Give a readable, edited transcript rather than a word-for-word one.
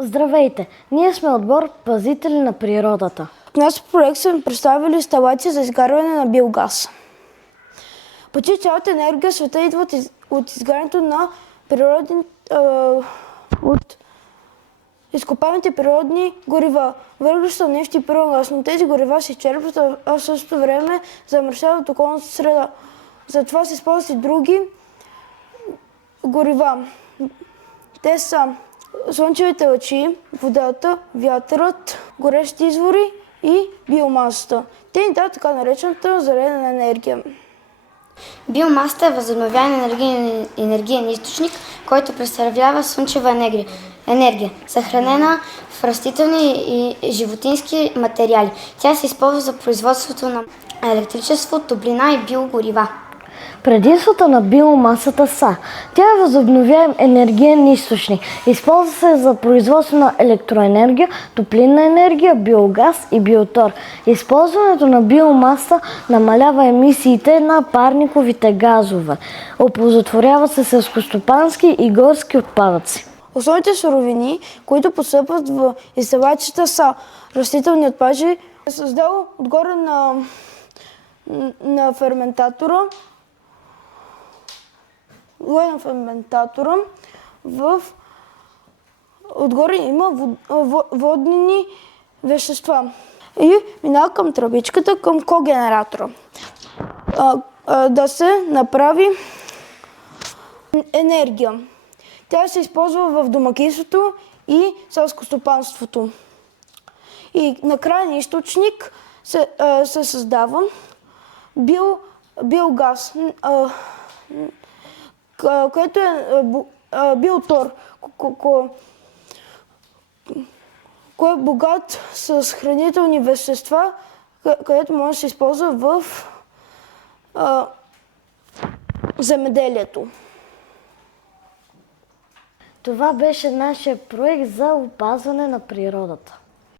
Здравейте! Ние сме отбор Пазители на природата. В нашия проект сме представили инсталация за изгаряне на биогаз. Почти цялата енергия в света идва от изгарянето на от изкопаемите природни горива, въглища, нефт и природен газ, но тези горива се изчерпват, а в същото време замърсяват околната среда. Затова се използват и други горива. Те са слънчевите лъчи, водата, вятърът, горещи извори и биомасата. Те ни дават така наречената зелена енергия. Биомасата е възобновяем енергиен източник, който представлява слънчева енергия, съхранена в растителни и животински материали. Тя се използва за производството на електричество, топлина и биогорива. Предимствата на биомасата са: тя е възобновяем енергиен източник. Използва се за производство на електроенергия, топлинна енергия, биогаз и биотор. Използването на биомаса намалява емисиите на парниковите газове. Оползотворяват се селскостопански и горски отпадъци. Основните суровини, които постъпват в инсталацията, са растителни отпадъци. Създал отгоре на ферментатора, отгоре има воднени вещества и минава към тръбичката, към когенератора. Да се направи енергия. Тя се използва в домакинството и селскостопанството. И на крайен източник се създава биогаз, което е биотор, който е богат с хранителни вещества, където може да се използва в земеделието. Това беше нашия проект за опазване на природата.